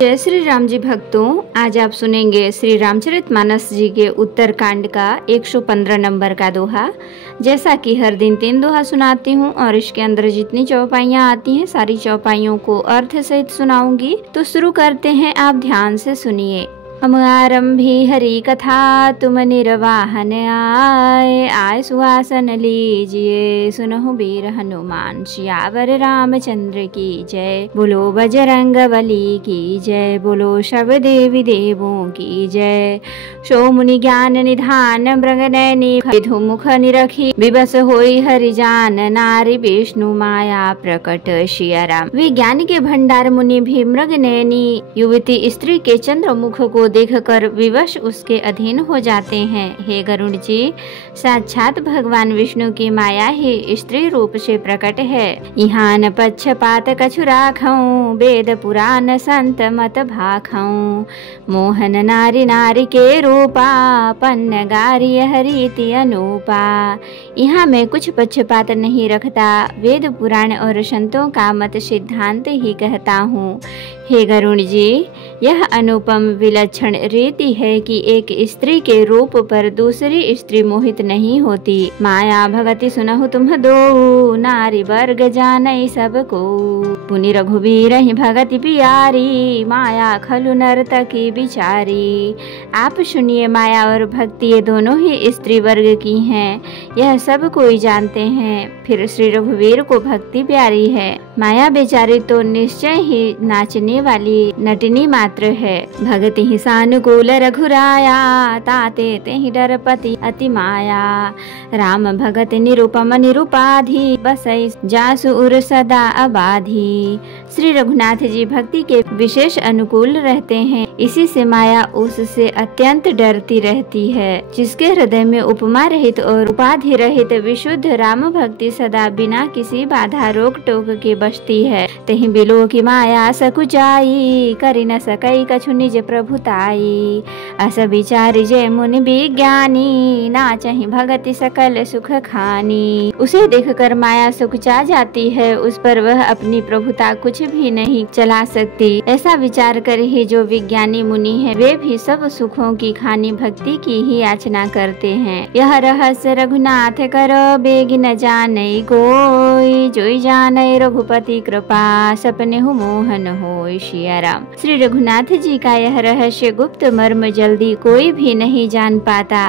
जय श्री राम जी भक्तों, आज आप सुनेंगे श्री रामचरितमानस जी के उत्तरकांड का 115 नंबर का दोहा। जैसा कि हर दिन 3 दोहा सुनाती हूँ और इसके अंदर जितनी चौपाइयाँ आती हैं सारी चौपाइयों को अर्थ सहित सुनाऊंगी। तो शुरू करते हैं, आप ध्यान से सुनिए। हम आरंभी हरि कथा तुम निर्वाहन आए, आय सुहासन लीजिए सुनहु वीर हनुमान सियावर रामचंद्र की जय। बोलो बजरंग बली की जय, बोलो सब देवी देवों की जय। सो मुनि ज्ञान निधान मृग नयनी विधु मुख निरखी, विवश होई हरि जान नारी विष्णु माया प्रकट सिया राम। वे ज्ञान के भंडार मुनि भी मृग नयनी युवती स्त्री के चंद्र मुख को देखकर विवश उसके अधीन हो जाते हैं। हे गरुड़ जी, साक्षात भगवान विष्णु की माया ही स्त्री रूप से प्रकट है। यहाँ न पक्षपात कछु राखऊं, वेद पुराण संत मत भाखऊं। मोहन नारी नारी के रूपा, पन्न गारी हरीति अनूपा। यहाँ मैं कुछ पक्षपात नहीं रखता, वेद पुराण और संतों का मत सिद्धांत ही कहता हूँ। हे गरुड़ जी, यह अनुपम विलक्षण रीति है कि एक स्त्री के रूप पर दूसरी स्त्री मोहित नहीं होती। माया भगति सुनहु तुम दो, नारी वर्ग जानई सबको। पुनि रघुवीर ही भगति प्यारी, माया खलु नर्तकी बिचारी। आप सुनिए, माया और भक्ति ये दोनों ही स्त्री वर्ग की हैं, यह सब कोई जानते हैं। फिर श्री रघुवीर को भक्ति प्यारी है, माया बेचारी तो निश्चय ही नाचने वाली नटनी मात्र है। भगति ही सानुकूल रघुराया, ताते तेहि डरपति अति माया। राम भगत निरुपम निरुपाधि, बसई जासु उर सदा अबाधी। श्री रघुनाथ जी भक्ति के विशेष अनुकूल रहते हैं, इसी से माया उससे अत्यंत डरती रहती है। जिसके हृदय में उपमा रहित और उपाधि रहित विशुद्ध राम भक्ति सदा बिना किसी बाधा रोक टोक के बसती है, तहि बिलो की माया सकुचाई, करि न सकई कछु निज प्रभुताई। अस विचारी जय मुनि विज्ञानी, नाचहि भगति सकल सुख खानी। उसे देखकर माया सुकुचा जाती है, उस पर वह अपनी प्रभुता कुछ भी नहीं चला सकती। ऐसा विचार कर ही जो विज्ञानी मुनि है, वे भी सब सुखों की खानी भक्ति की ही याचना करते हैं। यह रहस्य रघुनाथ करो बेगी न जाने कोई, जोई जाने रघुपति कृपा सपने हु मोहन होय सिया राम। श्री रघुनाथ जी का यह रहस्य गुप्त मर्म जल्दी कोई भी नहीं जान पाता।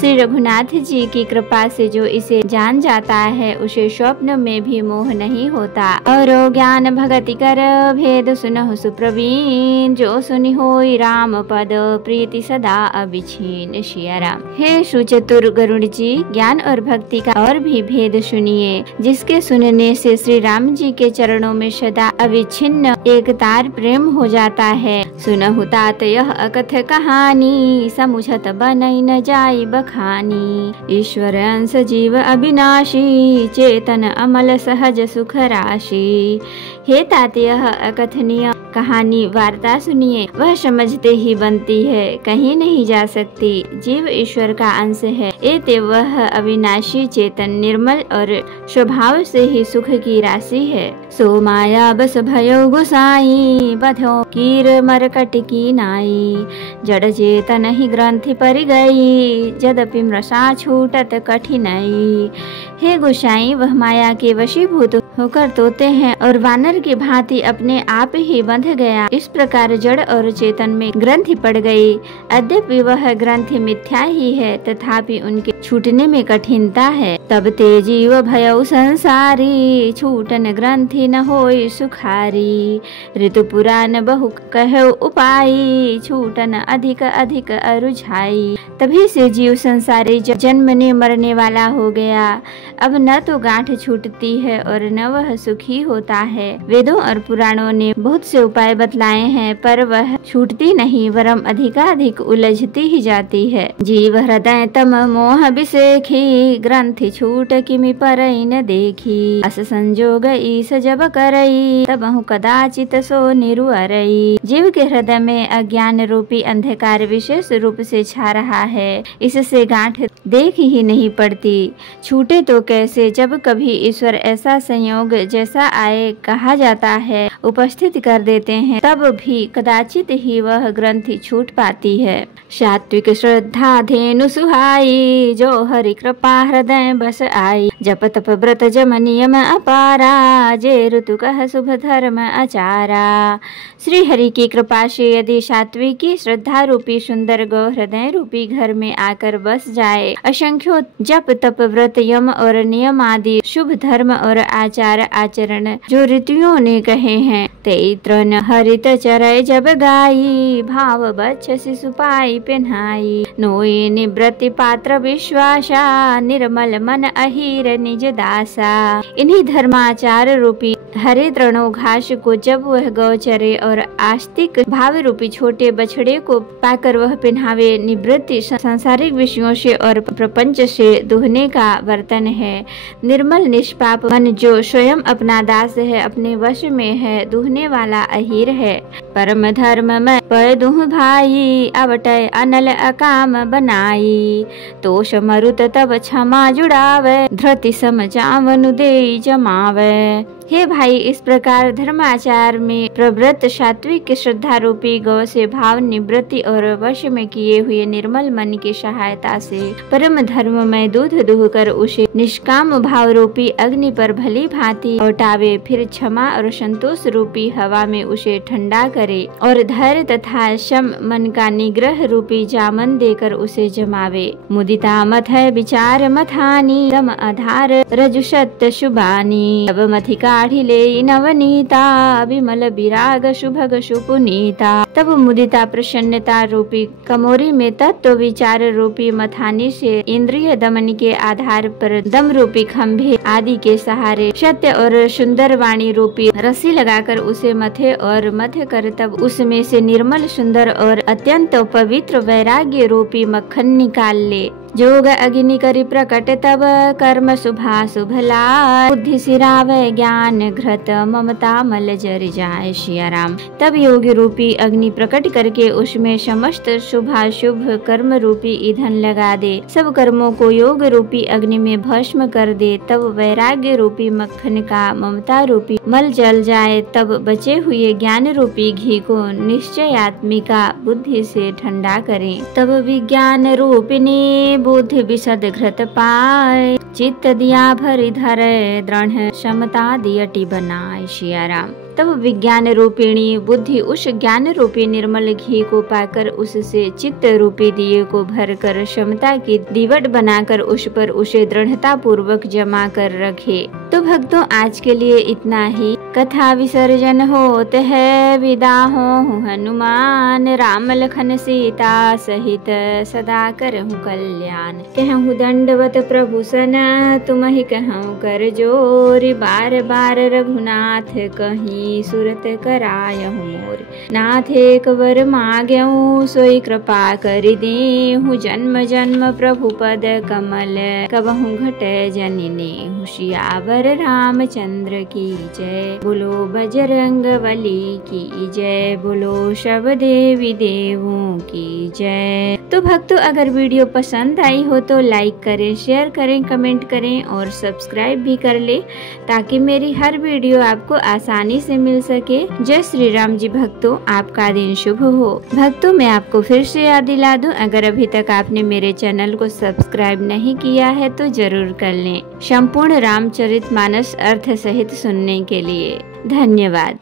श्री रघुनाथ जी की कृपा से जो इसे जान जाता है, उसे स्वप्न में भी मोह नहीं होता। और ज्ञान भगति कर भेद सुनहु सुप्रवीण, जो सुनि होई राम पद प्रीति सदा अविछीन सिया राम। हे सुचतुर गरुड़ जी, ज्ञान और भक्ति का और भी भेद सुनिए, जिसके सुनने से श्री राम जी के चरणों में सदा अविच्छिन्न एक तार प्रेम हो जाता है। सुनहु तात यह अकथ कहानी, समुझत बनई न जाई बखानी। ईश्वर अंश जीव अविनाशी, चेतन अमल सहज सुख राशि। हे तात, यह अकथनीय कहानी वार्ता सुनिए, वह समझते ही बनती है, कहीं नहीं जा सकती। जीव ईश्वर का अंश है, एते वह अविनाशी चेतन निर्मल और स्वभाव से ही सुख की राशि है। सो माया बस भयो गुसाई, बधो कीर मरकट की नाई। जड़ चेतन ही ग्रंथि पर गई, जदपि मृषा छूटत कठिनाई। हे गोसाई, वह माया के वशीभूत होकर तोते हैं और वानर की भांति अपने आप ही बंध गया। इस प्रकार जड़ और चेतन में ग्रंथि पड़ गई। यद्यपि वह ग्रंथि मिथ्या ही है, तथापि उनके छूटने में कठिनता है। तब ते जीव भयउ संसारी, छूटन ग्रंथि न होई सुखारी। ऋतु पुराण बहु कहो उपाई, छूटन अधिक अधिक अरुझाई। तभी से जीव संसारी जन्मने मरने वाला हो गया। अब न तो गांठ छूटती है और न वह सुखी होता है। वेदों और पुराणों ने बहुत से उपाय बतलाए हैं, पर वह छूटती नहीं, वरम अधिकाधिक उलझती ही जाती है। जीव हृदय तम मोह बिसेखी, ग्रंथि छूट किमि परई न देखी। अस संजोग ईस जब करई, तबहु कदाचित सो निरुअरई। जीव के हृदय में अज्ञान रूपी अंधकार विशेष रूप से छा रहा है। इससे गांठ देख ही नहीं पड़ती, छूटे तो कैसे जब कभी ईश्वर ऐसा संयोग जैसा आए कहा जाता है उपस्थित कर देते हैं, तब भी कदाचित ही वह ग्रंथि छूट पाती है। सात्विक श्रद्धा धेनु सुहाई, जो हरि कृपा हृदय बस आई। जप तप व्रत जम नियम अपारा, जे ऋतु कह शुभ धर्म आचारा। श्री हरि की कृपा से यदि सात्विकी श्रद्धा रूपी सुंदर गौ हृदय रूपी घर में आकर बस जाए, असंख्यो जप तप व्रत यम और नियम आदि शुभ धर्म और आचार आचरण जो ऋतुओं ने कहे हैं, ते तृण हरित चरय जब गाई। भाव बच्छ शिशु पाई पेन्हाई, नोई निवृत्ति पात्र विश्वासा। निर्मल मन अहीर निज दासा। इन्हीं धर्माचार रूपी हरे तृणों घास को जब वह गौ चरे और आस्तिक भाव रूपी छोटे बछड़े को पाकर वह पहनावे, निवृत्ति सांसारिक विषयों से और प्रपंच से दुहने का वर्तन है। निर्मल निष्पाप मन जो स्वयं अपना दास है, अपने वश में है, दुहने वाला अहीर है। परम धर्म में पय दुह भाई, अवटय अनल अकाम बनाई। तोष मरुत तब क्षमा जुड़ावे, धृति सम जावनु दे जमावे। हे भाई, इस प्रकार धर्माचार में प्रवृत्त सात्विक श्रद्धा रूपी गौ से भाव निवृत्ति और वश में किए हुए निर्मल मन की सहायता से परम धर्म में दूध दुह कर उसे निष्काम भाव रूपी अग्नि पर भली भांति लौटावे, फिर क्षमा और संतोष रूपी हवा में उसे ठंडा करे और धैर्य तथा शम मन का निग्रह रूपी जामन देकर उसे जमावे। मुदिता मथ है विचार मथानी, दम आधार रजु सत्य शुभानी। तब मथिका ले नवनीता, विमल विराग शुभग सुपुनीता। तब मुदिता प्रसन्नता रूपी कमोरी में तत्व विचार रूपी मथानी से इंद्रिय दमन के आधार पर दम रूपी खंभे आदि के सहारे सत्य और सुंदर वाणी रूपी रस्सी लगाकर उसे मथे और मध्य कर तब उसमें से निर्मल सुंदर और अत्यंत पवित्र वैराग्य रूपी मक्खन निकाल ले। जोग अग्नि करी प्रकट तब कर्म शुभा शुभ लाय। बुद्धि सिरावे ज्ञान घृत ममता मल जर जाए सियाराम। तब योग रूपी अग्नि प्रकट करके उसमें समस्त शुभाशुभ कर्म रूपी ईंधन लगा दे, सब कर्मों को योग रूपी अग्नि में भस्म कर दे। तब वैराग्य रूपी मक्खन का ममता रूपी मल जल जाए, तब बचे हुए ज्ञान रूपी घी को निश्चयात्मिका बुद्धि से ठंडा करें। तब विज्ञान रूपिणी बुद्धि विशद घृत पाए, चित्त दिया भरि धरे दृढ़ क्षमता दियटी बनाए सियाराम। तब विज्ञान रूपिणी बुद्धि उस ज्ञान रूपी निर्मल घी को पाकर उससे चित्त रूपी दिए को भरकर क्षमता की दीवट बनाकर उस पर उसे दृढ़ता पूर्वक जमा कर रखे। तो भक्तों, आज के लिए इतना ही। कथा विसर्जन होते है, विदा हो हनुमान। राम लखन सीता सहित सदा करहूँ कल्याण। कहूँ दंडवत प्रभु सन, तुम ही कहूँ कर जोर। बार बार रघुनाथ कहीं सुरत करायहु मोर। नाथ एक वर मांग्यहु, सोई कृपा कर देहु। जन्म जन्म प्रभु पद कमल, कबहु घटे जननी। सियावर रामचंद्र की जय, बोलो बजरंग बली की जय, बोलो सब देवी देवों की जय। तो भक्तों, अगर वीडियो पसंद आई हो तो लाइक करें, शेयर करें, कमेंट करें और सब्सक्राइब भी कर ले, ताकि मेरी हर वीडियो आपको आसानी से मिल सके। जय श्री राम जी भक्तों, आपका दिन शुभ हो। भक्तों, मैं आपको फिर से याद दिला दूं, अगर अभी तक आपने मेरे चैनल को सब्सक्राइब नहीं किया है तो जरूर कर लें, संपूर्ण रामचरितमानस अर्थ सहित सुनने के लिए। धन्यवाद।